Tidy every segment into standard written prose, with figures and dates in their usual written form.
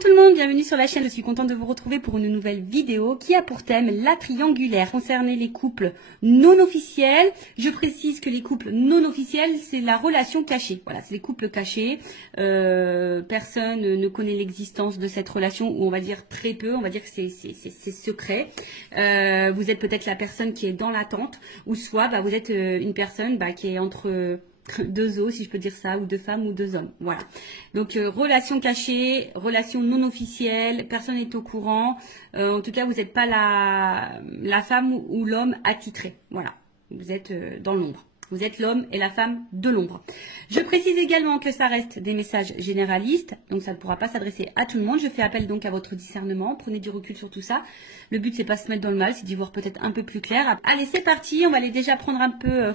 tout le monde, bienvenue sur la chaîne. Je suis contente de vous retrouver pour une nouvelle vidéo qui a pour thème la triangulaire. Concernant les couples non officiels, je précise que les couples non officiels, c'est la relation cachée. Voilà, c'est les couples cachés. Personne ne connaît l'existence de cette relation, ou on va dire très peu, on va dire que c'est secret. Vous êtes peut-être la personne qui est dans l'attente, ou soit vous êtes une personne qui est entre deux os, si je peux dire ça, ou deux femmes ou deux hommes. Voilà. Donc, relation cachée, relation non officielle, personne n'est au courant. En tout cas, vous n'êtes pas la femme ou l'homme attitré. Voilà. Vous êtes dans l'ombre. Vous êtes l'homme et la femme de l'ombre. Je précise également que ça reste des messages généralistes, donc ça ne pourra pas s'adresser à tout le monde. Je fais appel donc à votre discernement. Prenez du recul sur tout ça. Le but, c'est pas se mettre dans le mal, c'est d'y voir peut-être un peu plus clair. Allez, c'est parti. On va aller déjà prendre un peu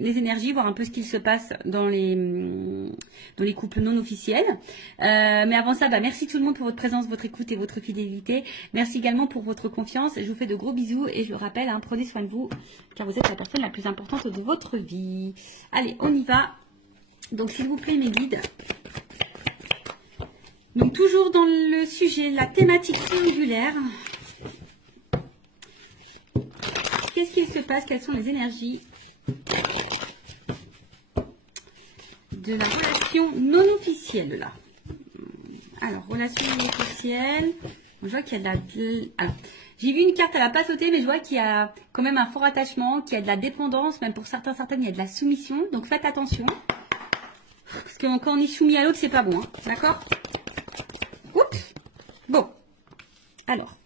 les énergies, voir un peu ce qu'il se passe dans les couples non officiels. Mais avant ça, merci tout le monde pour votre présence, votre écoute et votre fidélité. Merci également pour votre confiance. Je vous fais de gros bisous et je le rappelle, prenez soin de vous, car vous êtes la personne la plus importante de votre vie. Allez, on y va. Donc, s'il vous plaît, mes guides. Donc, toujours dans le sujet, la thématique triangulaire. Qu'est-ce qu'il se passe? Quelles sont les énergies de la relation non officielle, là? Alors, relation non officielle. Je vois qu'il y a de la... Alors, j'ai vu une carte, elle n'a pas sauté, mais je vois qu'il y a quand même un fort attachement, qu'il y a de la dépendance, même pour certaines, il y a de la soumission. Donc, faites attention. Parce que quand on est soumis à l'autre, c'est pas bon. D'accord? Oups. Bon. Alors.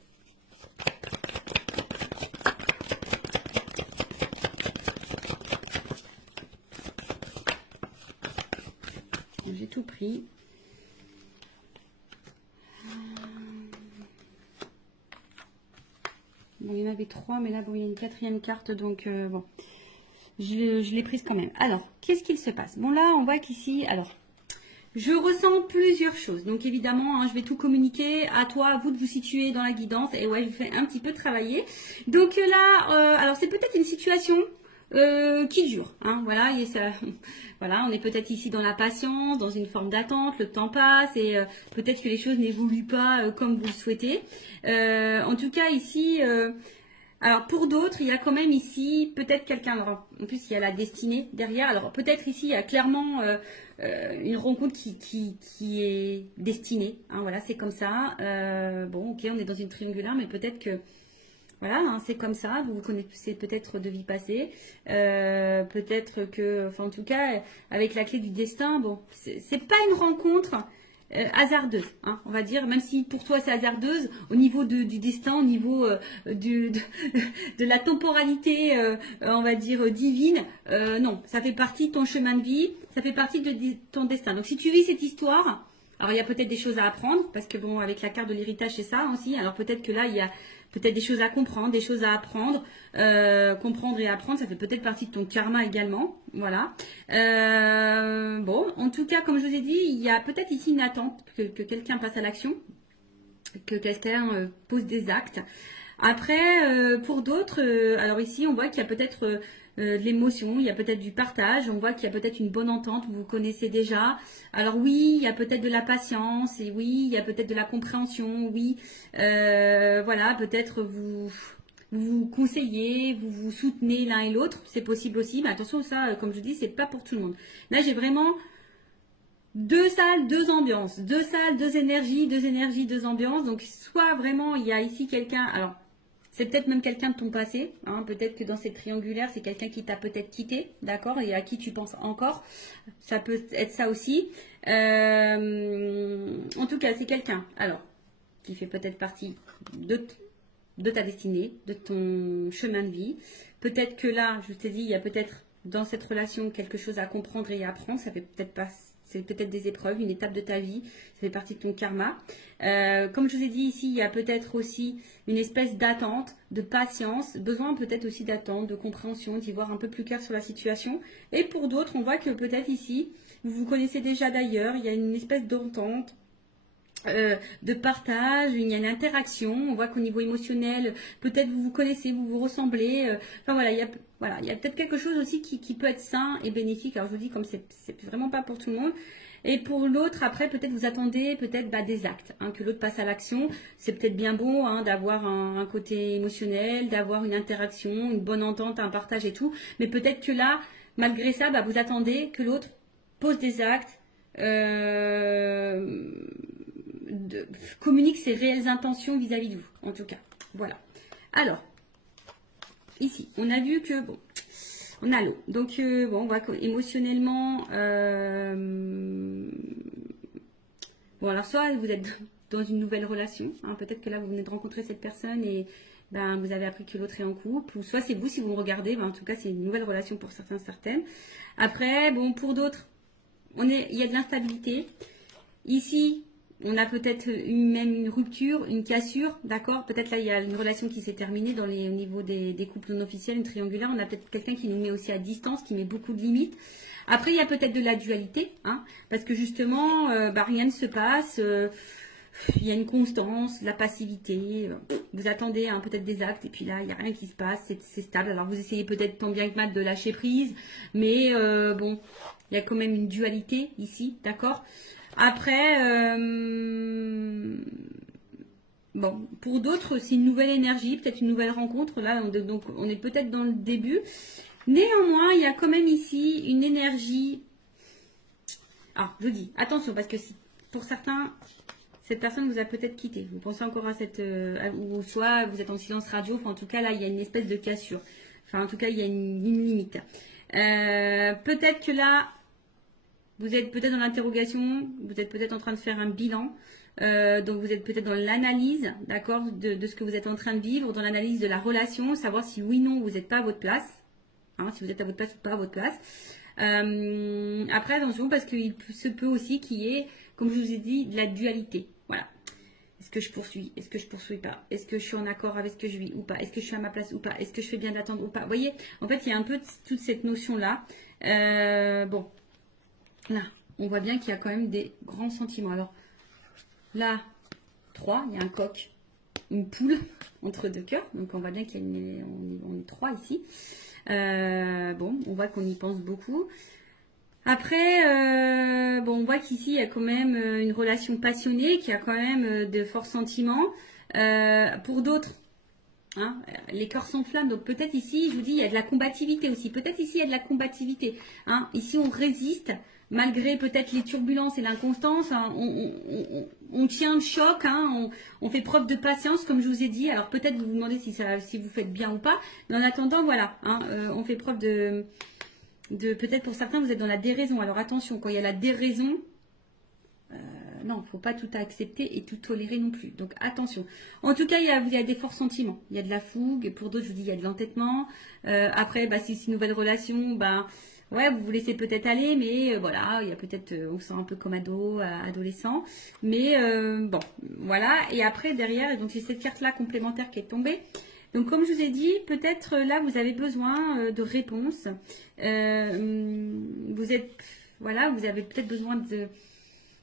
J'ai tout pris. Bon, il y en avait trois, mais là, bon, il y a une quatrième carte, donc bon. Je l'ai prise quand même. Alors, qu'est-ce qu'il se passe? Bon, là, on voit qu'ici, alors, je ressens plusieurs choses. Donc, évidemment, je vais tout communiquer à toi, à vous de vous situer dans la guidance. Et ouais, je vous fais un petit peu travailler. Donc là, alors, c'est peut-être une situation qui dure. Voilà, et ça, voilà, on est peut-être ici dans la patience, dans une forme d'attente. Le temps passe et peut-être que les choses n'évoluent pas comme vous le souhaitez. En tout cas, ici... alors, pour d'autres, il y a quand même ici peut-être quelqu'un, alors en plus il y a la destinée derrière, alors peut-être ici il y a clairement une rencontre qui est destinée, voilà, c'est comme ça. Bon, ok, on est dans une triangulaire, mais peut-être que, voilà, c'est comme ça, vous vous connaissez peut-être de vie passée, peut-être que, enfin en tout cas, avec la clé du destin, bon, c'est pas une rencontre hasardeuse, on va dire, même si pour toi c'est hasardeuse, au niveau du destin, au niveau de la temporalité, on va dire divine, non, ça fait partie de ton chemin de vie, ça fait partie de ton destin. Donc si tu vis cette histoire, alors il y a peut-être des choses à apprendre, parce que bon, avec la carte de l'héritage c'est ça aussi, alors peut-être que là il y a peut-être des choses à comprendre, des choses à apprendre. Comprendre et apprendre, ça fait peut-être partie de ton karma également. Voilà. Bon, en tout cas, comme je vous ai dit, il y a peut-être ici une attente que quelqu'un passe à l'action, que quelqu'un pose des actes. Après, pour d'autres, alors ici, on voit qu'il y a peut-être de l'émotion, il y a peut-être du partage, on voit qu'il y a peut-être une bonne entente, vous vous connaissez déjà. Alors oui, il y a peut-être de la patience, et oui, il y a peut-être de la compréhension, oui, voilà, peut-être vous conseillez, vous vous soutenez l'un et l'autre, c'est possible aussi, mais attention, ça, comme je dis, c'est pas pour tout le monde. Là, j'ai vraiment deux salles, deux ambiances, deux salles, deux énergies, deux ambiances, donc soit vraiment, il y a ici quelqu'un, alors, c'est peut-être même quelqu'un de ton passé, peut-être que dans cette triangulaire, c'est quelqu'un qui t'a peut-être quitté, d'accord, et à qui tu penses encore, ça peut être ça aussi. En tout cas, c'est quelqu'un, alors, qui fait peut-être partie de ta destinée, de ton chemin de vie. Peut-être que là, je t'ai dit, il y a peut-être dans cette relation quelque chose à comprendre et à apprendre, ça fait peut-être pas... C'est peut-être des épreuves, une étape de ta vie, ça fait partie de ton karma. Comme je vous ai dit ici, il y a peut-être aussi une espèce d'attente, de patience, besoin peut-être aussi d'attente, de compréhension, d'y voir un peu plus clair sur la situation. Et pour d'autres, on voit que peut-être ici, vous vous connaissez déjà d'ailleurs, il y a une espèce d'entente, de partage, il y a une interaction, on voit qu'au niveau émotionnel, peut-être vous vous connaissez, vous vous ressemblez, enfin voilà, il y a peut-être quelque chose aussi qui peut être sain et bénéfique. Alors je vous dis, comme c'est vraiment pas pour tout le monde, Et pour l'autre, après, peut-être vous attendez peut-être des actes, hein, que l'autre passe à l'action. C'est peut-être bien beau, hein, d'avoir un côté émotionnel, d'avoir une interaction, une bonne entente, un partage et tout. Mais peut-être que là, malgré ça, vous attendez que l'autre pose des actes, communique ses réelles intentions vis-à-vis de vous, en tout cas. Voilà. Alors, ici, on a vu que, bon, on a l'eau. Donc, bon, on voit qu'émotionnellement, bon, alors soit vous êtes dans une nouvelle relation, hein, peut-être que là, vous venez de rencontrer cette personne et vous avez appris que l'autre est en couple, ou soit c'est vous, si vous me regardez, en tout cas, c'est une nouvelle relation pour certains, certaines. Après, bon, pour d'autres, il y a de l'instabilité. Ici, on a peut-être même une rupture, une cassure, d'accord? Peut-être là, il y a une relation qui s'est terminée au niveau des couples non officiels, une triangulaire. On a peut-être quelqu'un qui nous met aussi à distance, qui met beaucoup de limites. Après, il y a peut-être de la dualité, hein, parce que justement, rien ne se passe. Il y a une constance, la passivité. Vous attendez peut-être des actes, et puis là, il n'y a rien qui se passe, c'est stable. Alors, vous essayez peut-être tant bien que mal de lâcher prise, mais bon, il y a quand même une dualité ici, d'accord? Après, bon, pour d'autres, c'est une nouvelle énergie, peut-être une nouvelle rencontre. Là, donc, on est peut-être dans le début. Néanmoins, il y a quand même ici une énergie. Alors, je vous dis, attention, parce que pour certains, cette personne vous a peut-être quitté. Vous pensez encore à cette... ou soit vous êtes en silence radio. Enfin, en tout cas, là, il y a une espèce de cassure. Enfin, en tout cas, il y a une limite. Peut-être que là... Vous êtes peut-être dans l'interrogation, vous êtes peut-être en train de faire un bilan, donc vous êtes peut-être dans l'analyse, d'accord, de ce que vous êtes en train de vivre, dans l'analyse de la relation, savoir si oui ou non vous n'êtes pas à votre place, hein, si vous êtes à votre place ou pas à votre place. Après, attention, parce qu'il se peut aussi qu'il y ait, comme je vous ai dit, de la dualité. Voilà. Est-ce que je poursuis? Est-ce que je poursuis pas? Est-ce que je suis en accord avec ce que je vis ou pas? Est-ce que je suis à ma place ou pas? Est-ce que je fais bien d'attendre ou pas? Vous voyez, en fait, il y a un peu toute cette notion-là. Bon. Là, on voit bien qu'il y a quand même des grands sentiments. Alors, là, 3, il y a un coq, une poule entre deux cœurs. Donc, on voit bien qu'on est 3 ici. Bon, on voit qu'on y pense beaucoup. Après, bon, on voit qu'ici, il y a quand même une relation passionnée, qui a quand même de forts sentiments. Pour d'autres, hein, les cœurs s'enflamment, donc peut-être ici, je vous dis, il y a de la combativité aussi. Peut-être ici, il y a de la combativité. Hein. Ici, on résiste, malgré peut-être les turbulences et l'inconstance. Hein, on tient le choc, hein, on fait preuve de patience, comme je vous ai dit. Alors peut-être vous vous demandez si vous faites bien ou pas. Mais en attendant, voilà, hein, on fait preuve de peut-être pour certains, vous êtes dans la déraison. Alors attention, quand il y a la déraison... non, il ne faut pas tout accepter et tout tolérer non plus. Donc attention. En tout cas, il y a des forts sentiments. Il y a de la fougue. Pour d'autres, je vous dis, il y a de l'entêtement. Après, si c'est une nouvelle relation, ouais, vous vous laissez peut-être aller, mais voilà, il y a peut-être, on se sent un peu comme adolescent. Mais bon, voilà. Et après, derrière, donc c'est cette carte-là complémentaire qui est tombée. Donc, comme je vous ai dit, peut-être là, vous avez besoin de réponses. Vous avez peut-être besoin de...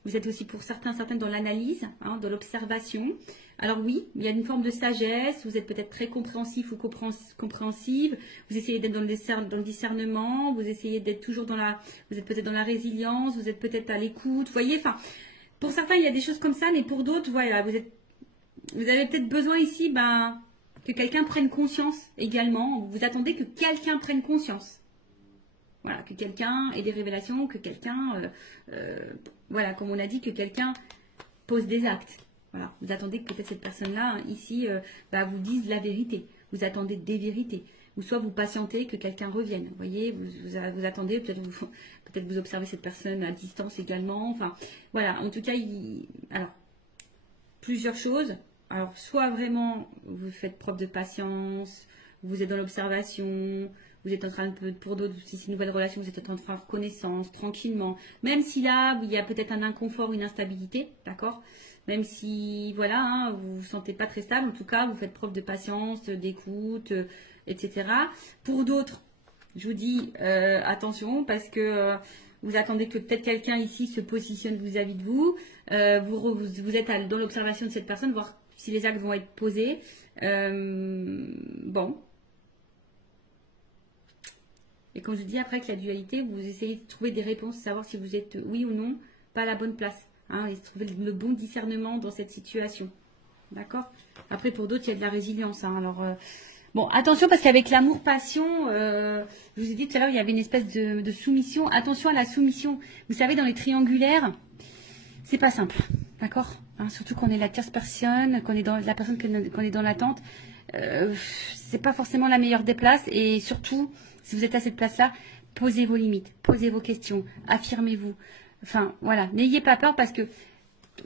Vous êtes aussi pour certaines dans l'analyse, hein, dans l'observation. Alors oui, il y a une forme de sagesse, vous êtes peut-être très compréhensif ou compréhensive, vous essayez d'être dans le discernement, vous essayez d'être toujours vous êtes peut-être dans la résilience, vous êtes peut-être à l'écoute, vous voyez, enfin, pour certains il y a des choses comme ça, mais pour d'autres, voilà, vous avez peut-être besoin ici, que quelqu'un prenne conscience également, vous attendez que quelqu'un prenne conscience. Voilà, que quelqu'un ait des révélations, que quelqu'un, voilà, comme on a dit, que quelqu'un pose des actes. Voilà, vous attendez que peut-être cette personne-là, ici, vous dise la vérité. Vous attendez des vérités. Ou soit vous patientez que quelqu'un revienne. Vous voyez, vous attendez, peut-être vous observez cette personne à distance également. Enfin, voilà, en tout cas, alors, plusieurs choses. Alors, soit vraiment, vous faites preuve de patience, vous êtes dans l'observation, vous êtes en train de, pour d'autres, si c'est une nouvelle relation, vous êtes en train de faire connaissance, tranquillement. Même si là, il y a peut-être un inconfort, une instabilité, d'accord? Même si, voilà, hein, vous ne vous sentez pas très stable, en tout cas, vous faites preuve de patience, d'écoute, etc. Pour d'autres, je vous dis, attention, parce que vous attendez que peut-être quelqu'un ici se positionne vis-à-vis de vous. Vous êtes dans l'observation de cette personne, voir si les actes vont être posés. Bon. Et comme je dis, après, avec la dualité, vous essayez de trouver des réponses, savoir si vous êtes oui ou non pas à la bonne place. Hein, et trouver le bon discernement dans cette situation. D'accord? Après, pour d'autres, il y a de la résilience. Hein, alors, bon, attention parce qu'avec l'amour-passion, je vous ai dit tout à l'heure, il y avait une espèce de soumission. Attention à la soumission. Vous savez, dans les triangulaires, c'est pas simple. D'accord? Hein, surtout qu'on est la tierce personne, qu'on est dans la personne qu'on est dans l'attente. C'est pas forcément la meilleure des places. Et surtout, si vous êtes à cette place-là, posez vos limites, posez vos questions, affirmez-vous. Enfin, voilà, n'ayez pas peur parce que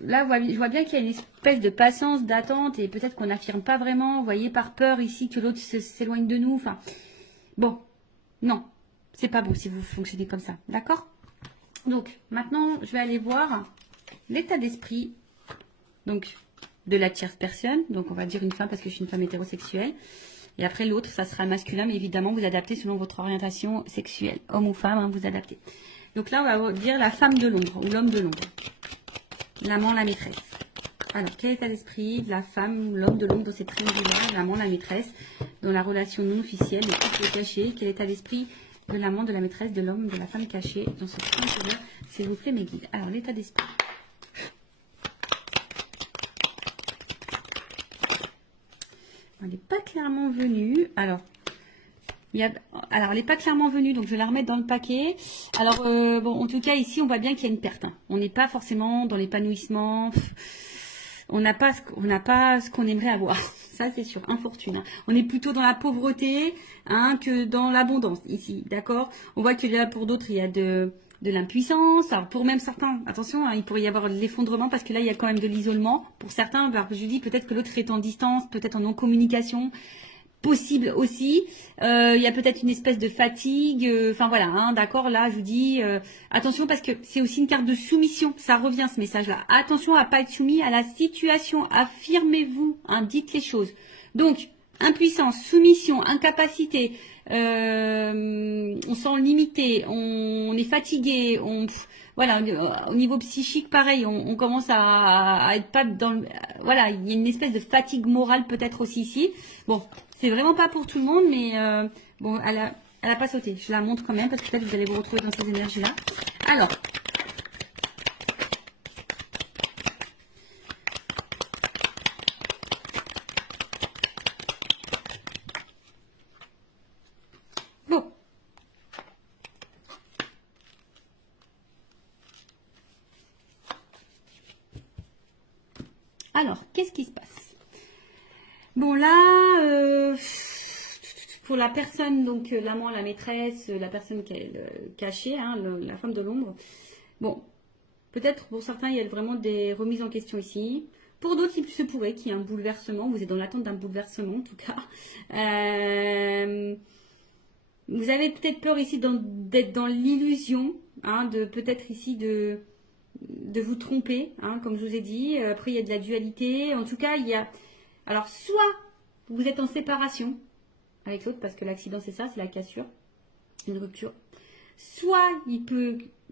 là, je vois bien qu'il y a une espèce de patience, d'attente et peut-être qu'on n'affirme pas vraiment, vous voyez, par peur ici que l'autre s'éloigne de nous. Enfin, bon, non, c'est pas bon si vous fonctionnez comme ça, d'accord? Donc, maintenant, je vais aller voir l'état d'esprit donc de la tierce personne. Donc, on va dire une femme parce que je suis une femme hétérosexuelle. Et après, l'autre, ça sera masculin, mais évidemment, vous adaptez selon votre orientation sexuelle. Homme ou femme, hein, vous adaptez. Donc là, on va dire la femme de l'ombre ou l'homme de l'ombre. L'amant, la maîtresse. Alors, quel état d'esprit de la femme, l'homme de l'ombre dans cette triangulaire, l'amant, la maîtresse, dans la relation non officielle, le couple caché, quel état d'esprit de l'amant, de la maîtresse, de l'homme, de la femme cachée dans cette triangulaire, s'il vous plaît, mes guides. Alors, l'état d'esprit. Elle n'est pas clairement venue. Alors, elle n'est pas clairement venue, donc je vais la remettre dans le paquet. Alors, bon, en tout cas, ici, on voit bien qu'il y a une perte. Hein. On n'est pas forcément dans l'épanouissement. On n'a pas ce qu'on aimerait avoir. Ça, c'est sûr, infortune. Hein. On est plutôt dans la pauvreté hein, que dans l'abondance, ici. D'accord? On voit que là, pour d'autres, il y a de l'impuissance. Alors, pour même certains, attention, hein, il pourrait y avoir de l'effondrement parce que là, il y a quand même de l'isolement. Pour certains, alors, je dis peut-être que l'autre est en distance, peut-être en non-communication. Possible aussi. Il y a peut-être une espèce de fatigue. Enfin voilà, hein, d'accord. Là, je vous dis attention parce que c'est aussi une carte de soumission. Ça revient ce message-là. Attention à pas être soumis à la situation. Affirmez-vous. Hein, dites les choses. Donc impuissance, soumission, incapacité. On sent limité. On est fatigué. Voilà, au niveau psychique, pareil, on commence à être pas dans le... Voilà, il y a une espèce de fatigue morale peut-être aussi ici. Bon, c'est vraiment pas pour tout le monde, mais bon, elle a pas sauté. Je la montre quand même parce que peut-être vous allez vous retrouver dans ces énergies-là. Alors, bon. Alors, qu'est-ce qui se passe? Bon, là, pour la personne, donc l'amant, la maîtresse, la personne qui est cachée, hein, la femme de l'ombre, bon, peut-être pour certains, il y a vraiment des remises en question ici. Pour d'autres, il se pourrait qu'il y ait un bouleversement. Vous êtes dans l'attente d'un bouleversement, en tout cas. Vous avez peut-être peur ici d'être dans l'illusion, hein, de peut-être ici de vous tromper, hein, comme je vous ai dit. Après, il y a de la dualité. En tout cas, il y a... Alors, soit vous êtes en séparation avec l'autre, parce que l'accident, c'est ça, c'est la cassure, une rupture. Soit il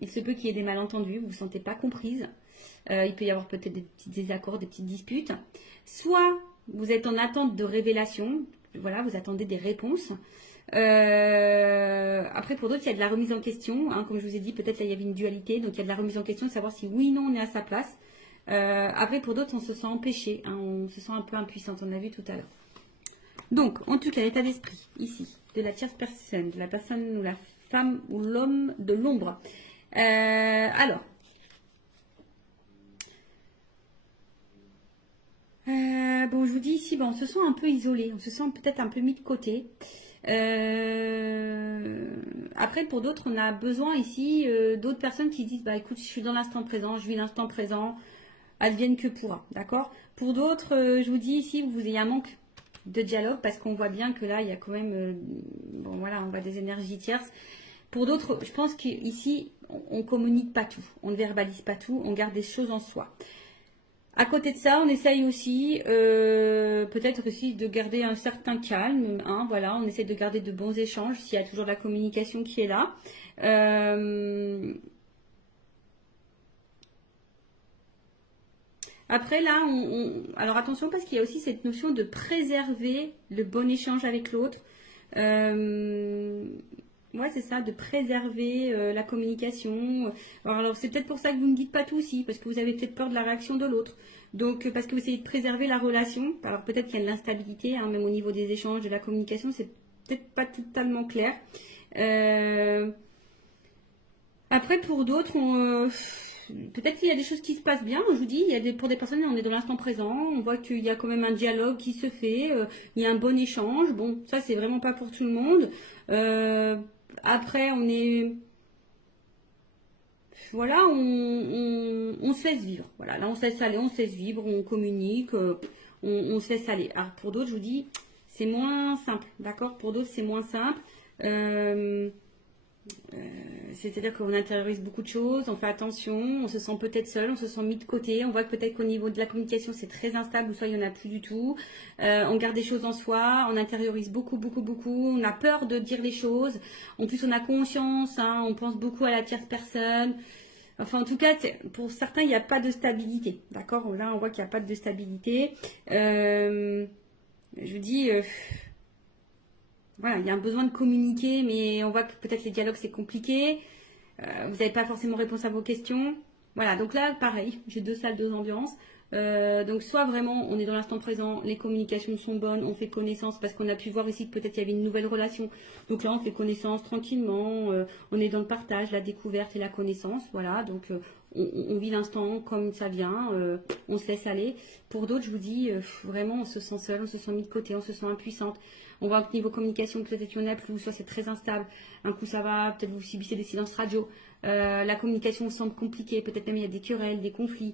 se peut qu'il y ait des malentendus, vous ne vous sentez pas comprise. Il peut y avoir peut-être des petits désaccords, des petites disputes. Soit vous êtes en attente de révélation. Voilà, vous attendez des réponses. Après, pour d'autres, il y a de la remise en question. Hein, comme je vous ai dit, peut-être là, il y avait une dualité. Donc, il y a de la remise en question de savoir si oui ou non on est à sa place. Après, pour d'autres, on se sent empêché. Hein, on se sent un peu impuissante. On l'a vu tout à l'heure. Donc, en tout cas, l'état d'esprit, ici, de la tierce personne, de la personne ou la femme ou l'homme de l'ombre. Alors, bon, je vous dis ici, bon, on se sent un peu isolé, on se sent peut-être un peu mis de côté. Après, pour d'autres, on a besoin ici d'autres personnes qui disent, bah écoute, je suis dans l'instant présent, je vis l'instant présent, advienne que pourra, d'accord? Pour d'autres, je vous dis ici, vous ayez un manque de dialogue parce qu'on voit bien que là, il y a quand même, bon voilà, on voit des énergies tierces. Pour d'autres, je pense qu'ici, on communique pas tout, on ne verbalise pas tout, on garde des choses en soi. À côté de ça, on essaye aussi, peut-être aussi de garder un certain calme. Hein, voilà, on essaie de garder de bons échanges s'il y a toujours de la communication qui est là. Après là, alors attention parce qu'il y a aussi cette notion de préserver le bon échange avec l'autre. Ouais, c'est ça, de préserver la communication. Alors c'est peut-être pour ça que vous ne dites pas tout aussi, parce que vous avez peut-être peur de la réaction de l'autre. Donc, parce que vous essayez de préserver la relation. Alors peut-être qu'il y a de l'instabilité, hein, même au niveau des échanges, de la communication, c'est peut-être pas totalement clair. Euh, Après, pour d'autres, peut-être qu'il y a des choses qui se passent bien. Je vous dis, pour des personnes, on est dans l'instant présent. On voit qu'il y a quand même un dialogue qui se fait. Il y a un bon échange. Bon, ça, c'est vraiment pas pour tout le monde. Après, voilà, on se laisse vivre. Voilà, là, on se laisse aller, on se laisse vivre, on communique, on se laisse aller. Alors, pour d'autres, je vous dis, c'est moins simple. D'accord? Pour d'autres, c'est moins simple. Euh, C'est-à-dire qu'on intériorise beaucoup de choses, on fait attention, on se sent peut-être seul, on se sent mis de côté, on voit que peut-être qu'au niveau de la communication c'est très instable ou soit il n'y en a plus du tout. On garde des choses en soi, on intériorise beaucoup, beaucoup, beaucoup, on a peur de dire les choses. En plus on a conscience, hein, on pense beaucoup à la tierce personne. Enfin en tout cas pour certains il n'y a pas de stabilité, d'accord? Là on voit qu'il n'y a pas de stabilité. Je vous dis... voilà, il y a un besoin de communiquer, mais on voit que peut-être les dialogues c'est compliqué. Vous n'avez pas forcément réponse à vos questions. Voilà, donc là, pareil, j'ai deux salles, deux ambiances. Donc soit vraiment on est dans l'instant présent, les communications sont bonnes, on fait connaissance parce qu'on a pu voir ici que peut-être il y avait une nouvelle relation. Donc là on fait connaissance tranquillement, on est dans le partage, la découverte et la connaissance. Voilà, donc on vit l'instant comme ça vient, on se laisse aller. Pour d'autres, je vous dis, vraiment on se sent seul, on se sent mis de côté, on se sent impuissante. On voit que niveau communication, peut-être qu'il y en a plus, soit c'est très instable. Un coup ça va, peut-être vous subissez des silences radio. La communication semble compliquée, peut-être même il y a des querelles, des conflits,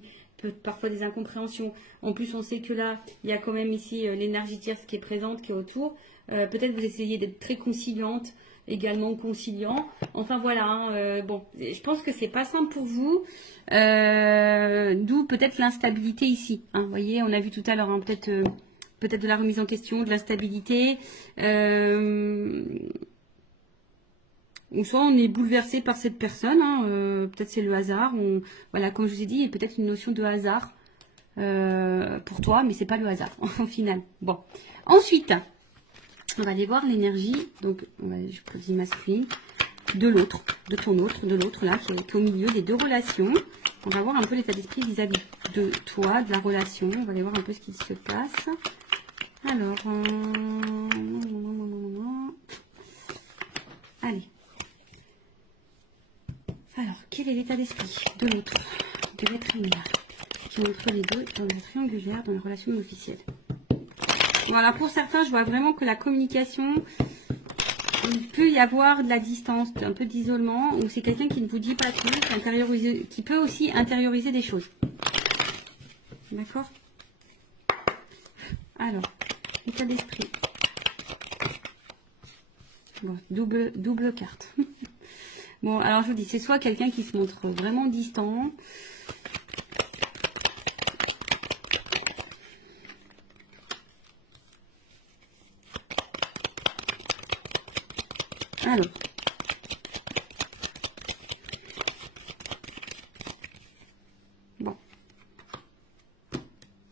parfois des incompréhensions. En plus, on sait que là, il y a quand même ici l'énergie tierce qui est présente, qui est autour. Peut-être vous essayez d'être très conciliante, également conciliant. Enfin voilà, hein, bon, je pense que c'est pas simple pour vous. D'où peut-être l'instabilité ici. Hein. Vous voyez, on a vu tout à l'heure, hein, peut-être de la remise en question, de l'instabilité. Ou soit on est bouleversé par cette personne, hein, peut-être c'est le hasard. Voilà, comme je vous ai dit, il y a peut-être une notion de hasard pour toi, mais c'est pas le hasard au final. Bon, ensuite, on va aller voir l'énergie. Donc, je choisis masculine de l'autre, de ton autre, de l'autre là, qui est au milieu des deux relations. On va voir un peu l'état d'esprit vis-à-vis de toi, de la relation. On va aller voir un peu ce qui se passe. Alors, allez. Alors, quel est l'état d'esprit de l'autre, de l'être humain, qui est entre les deux dans le triangulaire, dans la relation officielle? Voilà, pour certains, je vois vraiment que la communication, il peut y avoir de la distance, un peu d'isolement, ou c'est quelqu'un qui ne vous dit pas tout, qui peut aussi intérioriser des choses. D'accord? Alors, état d'esprit. Bon, double carte. Bon, alors je vous dis, c'est soit quelqu'un qui se montre vraiment distant. Alors. Bon.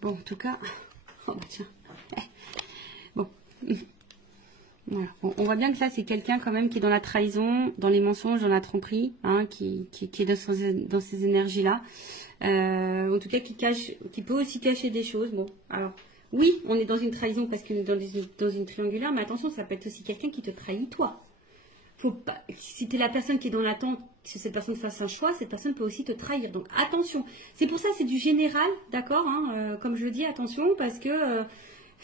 Bon, en tout cas. Oh bah tiens. Bon. Voilà. Bon, on voit bien que là, c'est quelqu'un quand même qui est dans la trahison, dans les mensonges, dans la tromperie, hein, qui est dans ces énergies-là. En tout cas, qui peut aussi cacher des choses. Bon, alors, oui, on est dans une trahison parce qu'on est dans une triangulaire, mais attention, ça peut être aussi quelqu'un qui te trahit toi. Faut pas, si tu es la personne qui est dans l'attente que cette personne fasse un choix, cette personne peut aussi te trahir. Donc attention. C'est pour ça c'est du général, d'accord, hein, comme je le dis, attention, parce que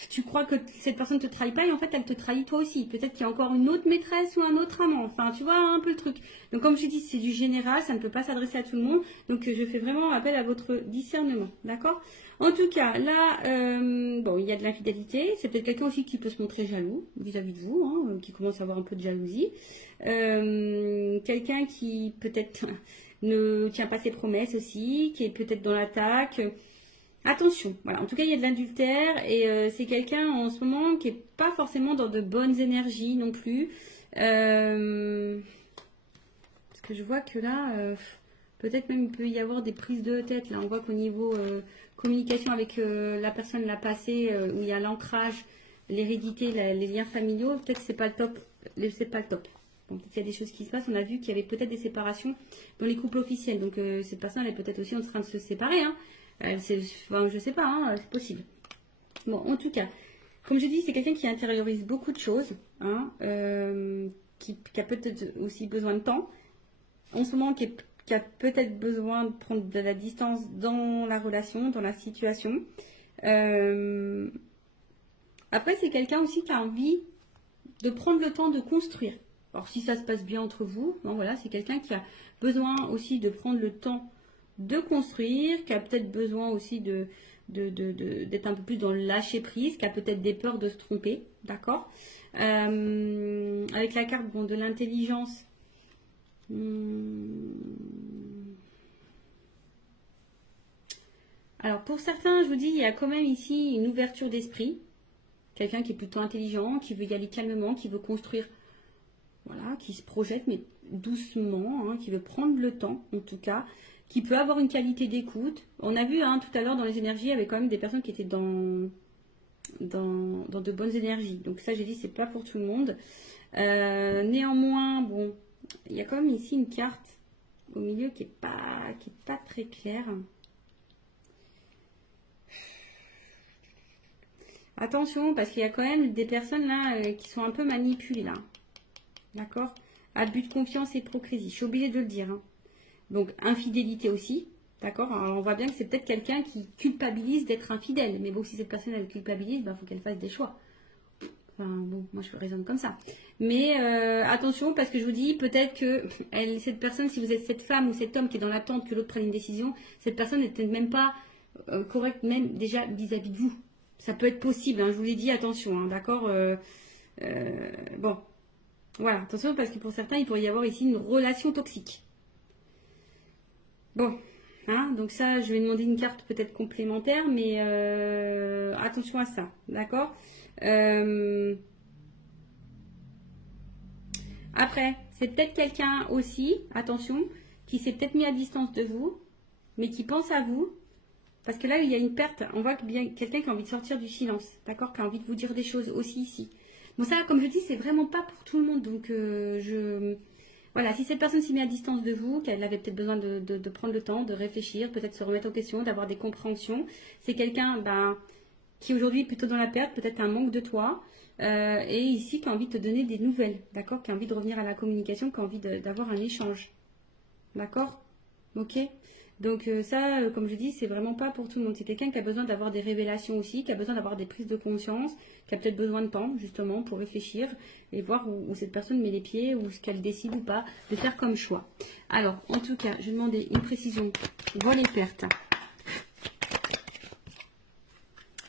tu crois que cette personne te trahit pas et en fait elle te trahit toi aussi. Peut-être qu'il y a encore une autre maîtresse ou un autre amant. Enfin, tu vois un peu le truc. Donc comme je dis, c'est du général, ça ne peut pas s'adresser à tout le monde. Donc je fais vraiment appel à votre discernement, d'accord? En tout cas, là, bon, il y a de l'infidélité. C'est peut-être quelqu'un aussi qui peut se montrer jaloux vis-à-vis de vous, hein, qui commence à avoir un peu de jalousie. Quelqu'un qui peut-être ne tient pas ses promesses aussi, qui est peut-être dans l'attaque. Attention, voilà. En tout cas, il y a de l'adultère et c'est quelqu'un en ce moment qui est pas forcément dans de bonnes énergies non plus. Parce que je vois que là, peut-être même il peut y avoir des prises de tête. Là, on voit qu'au niveau communication avec la personne l'a passé, où il y a l'ancrage, l'hérédité, les liens familiaux, peut-être que c'est pas le top. C'est pas le top. Donc, il y a des choses qui se passent. On a vu qu'il y avait peut-être des séparations dans les couples officiels. Donc, cette personne, elle est peut-être aussi en train de se séparer. Hein. Enfin, je sais pas, hein, c'est possible. Bon, en tout cas, comme je dis, c'est quelqu'un qui intériorise beaucoup de choses, hein, qui a peut-être aussi besoin de temps. En ce moment, qui a peut-être besoin de prendre de la distance dans la relation, dans la situation. Après, c'est quelqu'un aussi qui a envie de prendre le temps de construire. Alors, si ça se passe bien entre vous, bon, voilà, c'est quelqu'un qui a besoin aussi de prendre le temps de construire, qui a peut-être besoin aussi d'être un peu plus dans le lâcher prise, qui a peut-être des peurs de se tromper, d'accord. Avec la carte bon, de l'intelligence, alors pour certains, je vous dis, il y a quand même ici une ouverture d'esprit, quelqu'un qui est plutôt intelligent, qui veut y aller calmement, qui veut construire, voilà, qui se projette mais doucement, hein, qui veut prendre le temps en tout cas, qui peut avoir une qualité d'écoute. On a vu hein, tout à l'heure dans les énergies, il y avait quand même des personnes qui étaient dans de bonnes énergies. Donc ça, j'ai dit, c'est pas pour tout le monde. Néanmoins, bon, il y a quand même ici une carte au milieu qui est pas très claire. Attention, parce qu'il y a quand même des personnes là qui sont un peu manipulées là. D'accord? Abus de confiance et hypocrisie. Je suis obligée de le dire. Hein. Donc, infidélité aussi. D'accord? Alors, on voit bien que c'est peut-être quelqu'un qui culpabilise d'être infidèle. Mais bon, si cette personne, elle culpabilise, bah, faut qu'elle fasse des choix. Enfin, bon, moi, je raisonne comme ça. Mais attention, parce que je vous dis, peut-être que cette personne, si vous êtes cette femme ou cet homme qui est dans l'attente que l'autre prenne une décision, cette personne n'est peut-être même pas correcte, même déjà vis-à-vis de vous. Ça peut être possible, hein, je vous l'ai dit, attention, hein, d'accord. Bon, voilà, attention, parce que pour certains, il pourrait y avoir ici une relation toxique. Bon, hein, donc ça, je vais demander une carte peut-être complémentaire, mais attention à ça, d'accord. Après, c'est peut-être quelqu'un aussi, attention, qui s'est peut-être mis à distance de vous, mais qui pense à vous. Parce que là, il y a une perte. On voit bien quelqu'un qui a envie de sortir du silence, d'accord, qui a envie de vous dire des choses aussi ici. Bon, ça, comme je dis, c'est vraiment pas pour tout le monde. Donc, voilà, si cette personne s'y met à distance de vous, qu'elle avait peut-être besoin de prendre le temps, de réfléchir, peut-être se remettre en question, d'avoir des compréhensions, c'est quelqu'un ben, qui aujourd'hui est plutôt dans la perte, peut-être un manque de toi, et ici qui a envie de te donner des nouvelles, d'accord, qui a envie de revenir à la communication, qui a envie d'avoir un échange, d'accord, ok. Donc ça, comme je dis, c'est vraiment pas pour tout le monde. C'est quelqu'un qui a besoin d'avoir des révélations aussi, qui a besoin d'avoir des prises de conscience, qui a peut-être besoin de temps, justement, pour réfléchir et voir où cette personne met les pieds, ou ce qu'elle décide ou pas de faire comme choix. Alors, en tout cas, je vais demander une précision. Vol et perte.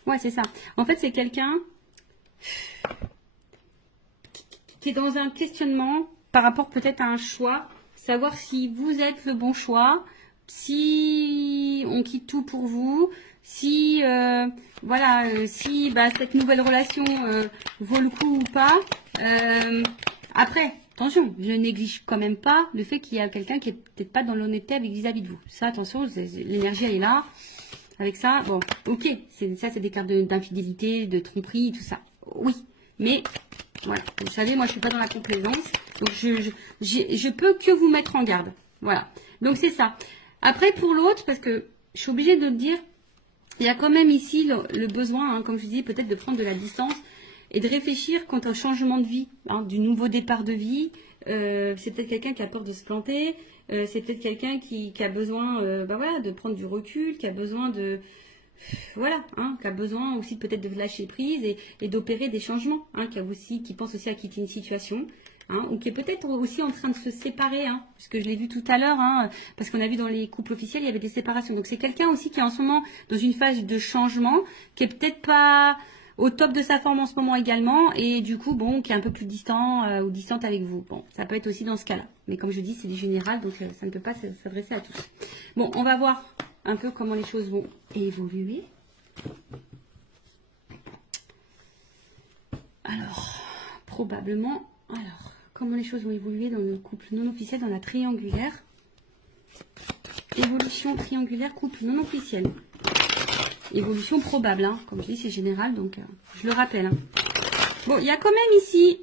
Ouais, c'est ça. En fait, c'est quelqu'un qui est dans un questionnement par rapport peut-être à un choix, savoir si vous êtes le bon choix, si on quitte tout pour vous, si voilà, si bah, cette nouvelle relation vaut le coup ou pas. Après, attention, je néglige quand même pas le fait qu'il y a quelqu'un qui est peut-être pas dans l'honnêteté vis-à-vis de vous. Ça, attention, l'énergie elle est là. Avec ça, bon, ok, ça c'est des cartes d'infidélité, de tromperie, tout ça. Oui, mais voilà, vous savez, moi je suis pas dans la complaisance, donc je peux que vous mettre en garde. Voilà, donc c'est ça. Après, pour l'autre, parce que je suis obligée de le dire, il y a quand même ici le besoin, hein, comme je dis, peut-être de prendre de la distance et de réfléchir quant au changement de vie, hein, du nouveau départ de vie. C'est peut-être quelqu'un qui a peur de se planter, c'est peut-être quelqu'un qui a besoin bah voilà, de prendre du recul, qui a besoin de... Voilà, hein, qui a besoin aussi peut-être de lâcher prise et d'opérer des changements, hein, qui pense aussi à quitter une situation. Hein, ou qui est peut-être aussi en train de se séparer, hein, puisque je l'ai vu tout à l'heure, hein, parce qu'on a vu dans les couples officiels, il y avait des séparations. Donc c'est quelqu'un aussi qui est en ce moment dans une phase de changement, qui est peut-être pas au top de sa forme en ce moment également, et du coup, bon, qui est un peu plus distant ou distante avec vous. Bon, ça peut être aussi dans ce cas-là. Mais comme je dis, c'est du général, donc ça ne peut pas s'adresser à tous. Bon, on va voir un peu comment les choses vont évoluer. Alors, probablement... Alors, comment les choses vont évoluer dans le couple non officiel, dans la triangulaire. Évolution triangulaire, couple non officiel. Évolution probable, hein. Comme je dis, c'est général, donc je le rappelle. Hein. Bon, il y a quand même ici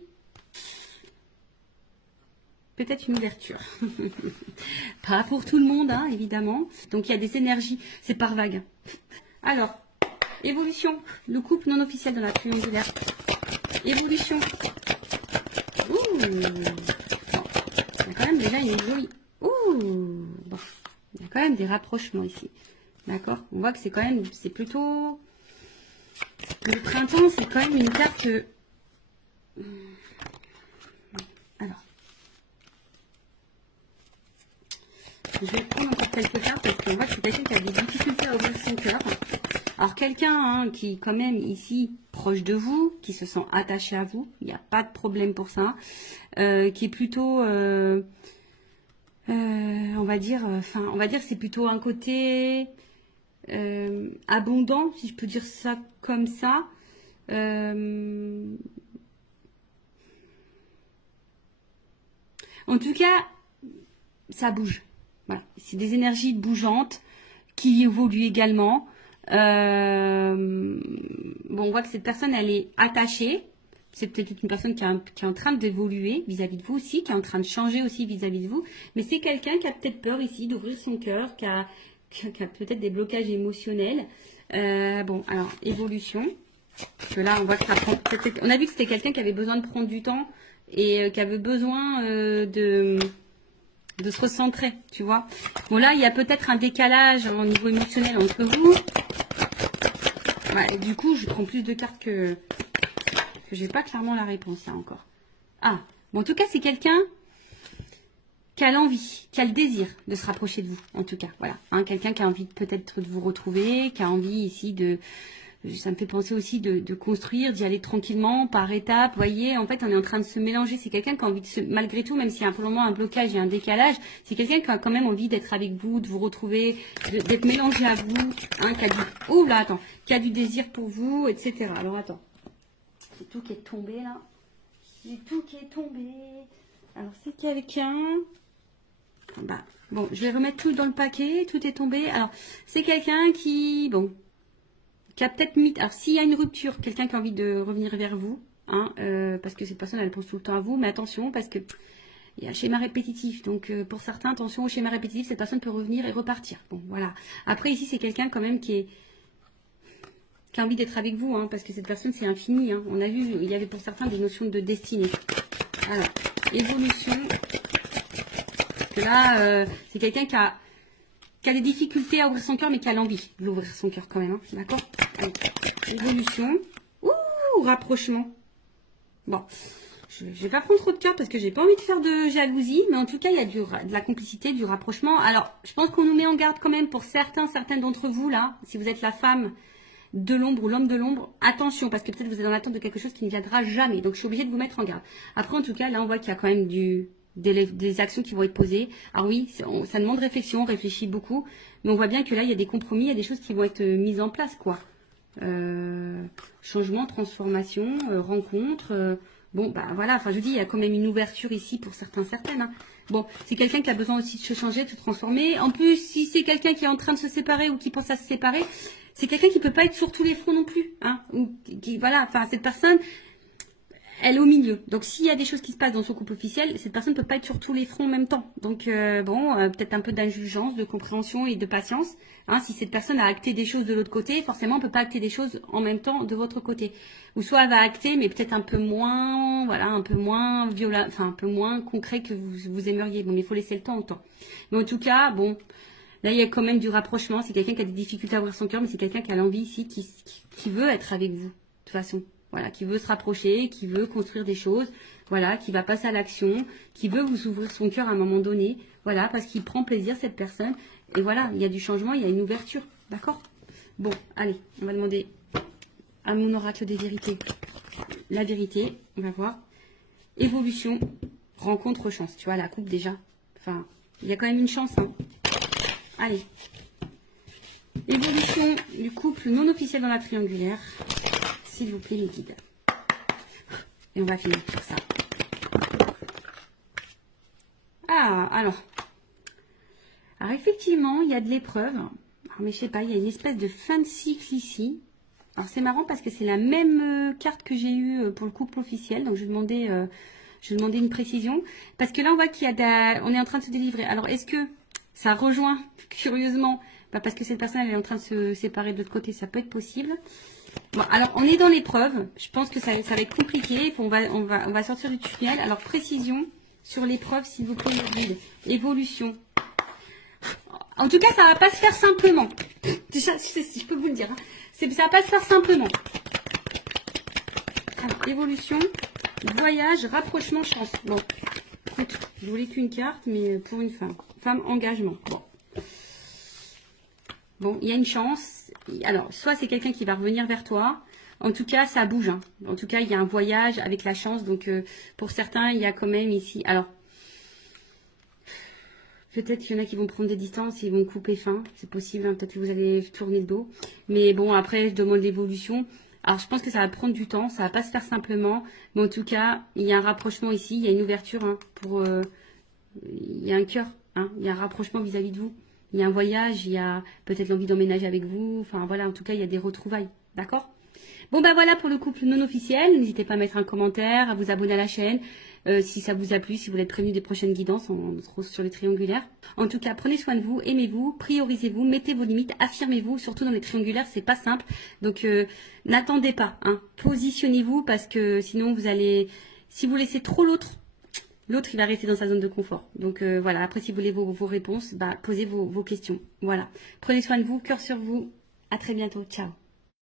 peut-être une ouverture. Pas pour tout le monde, hein, évidemment. Donc il y a des énergies, c'est par vague. Alors, évolution, le couple non officiel dans la triangulaire. Évolution. Ouh. Bon, il y a quand même déjà une jolie. Ouh. Bon, il y a quand même des rapprochements ici. D'accord? On voit que c'est quand même, c'est plutôt... Le printemps, c'est quand même une carte... Alors. Je vais prendre encore quelques cartes parce qu'on voit que c'est quelqu'un qui a des difficultés à ouvrir son cœur. Alors quelqu'un hein, qui quand même ici proche de vous, qui se sent attaché à vous, il n'y a pas de problème pour ça, qui est plutôt, on va dire c'est plutôt un côté abondant, si je peux dire ça comme ça. En tout cas, ça bouge. Voilà. C'est des énergies bougeantes qui évoluent également. Bon, on voit que cette personne, elle est attachée. C'est peut-être une personne qui est en train d'évoluer vis-à-vis de vous aussi, qui est en train de changer aussi vis-à-vis de vous. Mais c'est quelqu'un qui a peut-être peur ici d'ouvrir son cœur, qui a peut-être des blocages émotionnels. Bon, alors, évolution. Parce que là, on voit que ça prend... On a vu que c'était quelqu'un qui avait besoin de prendre du temps et qui avait besoin de se recentrer, tu vois. Bon, là, il y a peut-être un décalage au niveau émotionnel entre vous. Ouais, du coup, je prends plus de cartes que j'ai pas clairement la réponse, là, encore. Ah, bon, en tout cas, c'est quelqu'un qui a l'envie, qui a le désir de se rapprocher de vous, en tout cas, voilà. Hein, quelqu'un qui a envie peut-être de vous retrouver, qui a envie ici de... Ça me fait penser aussi de construire, d'y aller tranquillement, par étapes. Vous voyez, en fait, on est en train de se mélanger. C'est quelqu'un qui a envie de se... Malgré tout, même s'il y a pour le moment un blocage et un décalage, c'est quelqu'un qui a quand même envie d'être avec vous, de vous retrouver, d'être mélangé à vous. Hein, qui a du... Oh là, attends. Qui a du désir pour vous, etc. Alors, attends. C'est tout qui est tombé, là. C'est tout qui est tombé. Alors, c'est quelqu'un... Bah, bon, je vais remettre tout dans le paquet. Tout est tombé. Alors, c'est quelqu'un qui... Bon... qui a peut-être mis... Alors, s'il y a une rupture, quelqu'un qui a envie de revenir vers vous, hein, parce que cette personne, elle pense tout le temps à vous, mais attention, parce que il y a un schéma répétitif. Donc, pour certains, attention au schéma répétitif, cette personne peut revenir et repartir. Bon, voilà. Après, ici, c'est quelqu'un quand même qui a envie d'être avec vous, hein, parce que cette personne, c'est infini. Hein. On a vu, il y avait pour certains des notions de destinée. Alors, évolution. Parce que là, c'est quelqu'un qui a des difficultés à ouvrir son cœur, mais qui a l'envie d'ouvrir son cœur quand même. Hein, d'accord? Allez, évolution. Ouh, rapprochement. Bon, je ne vais pas prendre trop de cartes parce que j'ai pas envie de faire de jalousie, mais en tout cas, il y a de la complicité, du rapprochement. Alors, je pense qu'on nous met en garde quand même pour certaines d'entre vous, là, si vous êtes la femme de l'ombre ou l'homme de l'ombre, attention, parce que peut-être vous êtes en attente de quelque chose qui ne viendra jamais. Donc, je suis obligée de vous mettre en garde. Après, en tout cas, là, on voit qu'il y a quand même des actions qui vont être posées. Alors oui, ça demande réflexion, on réfléchit beaucoup, mais on voit bien que là, il y a des compromis, il y a des choses qui vont être mises en place, quoi. Changement, transformation, rencontre. Bon, bah voilà, enfin je dis, il y a quand même une ouverture ici pour certaines. Hein. Bon, c'est quelqu'un qui a besoin aussi de se changer, de se transformer. En plus, si c'est quelqu'un qui est en train de se séparer ou qui pense à se séparer, c'est quelqu'un qui peut pas être sur tous les fronts non plus. Hein, ou voilà, enfin cette personne... Elle est au milieu. Donc, s'il y a des choses qui se passent dans son couple officiel, cette personne ne peut pas être sur tous les fronts en même temps. Donc, peut-être un peu d'indulgence, de compréhension et de patience. Hein, si cette personne a acté des choses de l'autre côté, forcément, on ne peut pas acter des choses en même temps de votre côté. Ou soit elle va acter, mais peut-être un peu moins, voilà, un peu moins violent, enfin, un peu moins concret que vous aimeriez. Bon, mais il faut laisser le temps au temps. Mais en tout cas, bon, là, il y a quand même du rapprochement. C'est quelqu'un qui a des difficultés à ouvrir son cœur, mais c'est quelqu'un qui a l'envie ici, qui veut être avec vous, de toute façon. Voilà, qui veut se rapprocher, qui veut construire des choses, voilà, qui va passer à l'action, qui veut vous ouvrir son cœur à un moment donné, voilà, parce qu'il prend plaisir, cette personne. Et voilà, il y a du changement, il y a une ouverture, d'accord? Bon, allez, on va demander à mon oracle des vérités la vérité, on va voir. Évolution, rencontre, chance, tu vois, la coupe déjà. Enfin, il y a quand même une chance, hein. Allez. Évolution du couple non officiel dans la triangulaire. S'il vous plaît, les guides. Et on va finir sur ça. Ah, alors effectivement, il y a de l'épreuve. Mais je sais pas, il y a une espèce de fin de cycle ici. Alors c'est marrant parce que c'est la même carte que j'ai eue pour le couple officiel. Donc je vais demander Je demandais une précision. Parce que là, on voit on est en train de se délivrer. Alors, est-ce que ça rejoint, curieusement, parce que cette personne elle est en train de se séparer de l'autre côté, ça peut être possible. Bon, alors, on est dans l'épreuve. Je pense que ça va être compliqué. On va sortir du tunnel. Alors, précision sur l'épreuve, s'il vous plaît, guide. Évolution. En tout cas, ça va pas se faire simplement. Déjà, je peux vous le dire. Hein. Ça va pas se faire simplement. Alors, évolution, voyage, rapprochement, chance. Bon, écoute, je voulais qu'une carte, mais pour une femme. Femme, engagement. Bon, il y a une chance. Alors, soit c'est quelqu'un qui va revenir vers toi. En tout cas, ça bouge. Hein. En tout cas, il y a un voyage avec la chance. Donc, pour certains, il y a quand même ici... Alors, peut-être qu'il y en a qui vont prendre des distances, ils vont couper fin. C'est possible, hein. Peut-être que vous allez tourner le dos. Mais bon, après, je demande l'évolution. Alors, je pense que ça va prendre du temps. Ça va pas se faire simplement. Mais en tout cas, il y a un rapprochement ici. Il y a une ouverture. Hein, il y a un cœur. Hein, il y a un rapprochement vis-à-vis de vous. Il y a un voyage. Il y a peut-être l'envie d'emménager avec vous. Enfin, voilà. En tout cas, il y a des retrouvailles. D'accord ? Bon, ben voilà pour le couple non officiel. N'hésitez pas à mettre un commentaire, à vous abonner à la chaîne. Si ça vous a plu, si vous voulez être prévenu des prochaines guidances, on se retrouve sur les triangulaires. En tout cas, prenez soin de vous, aimez-vous, priorisez-vous, mettez vos limites, affirmez-vous, surtout dans les triangulaires, c'est pas simple. Donc, n'attendez pas, hein. Positionnez-vous parce que sinon vous allez, si vous laissez trop l'autre il va rester dans sa zone de confort. Donc voilà, après si vous voulez vos réponses, posez vos questions. Voilà. Prenez soin de vous, cœur sur vous. À très bientôt. Ciao.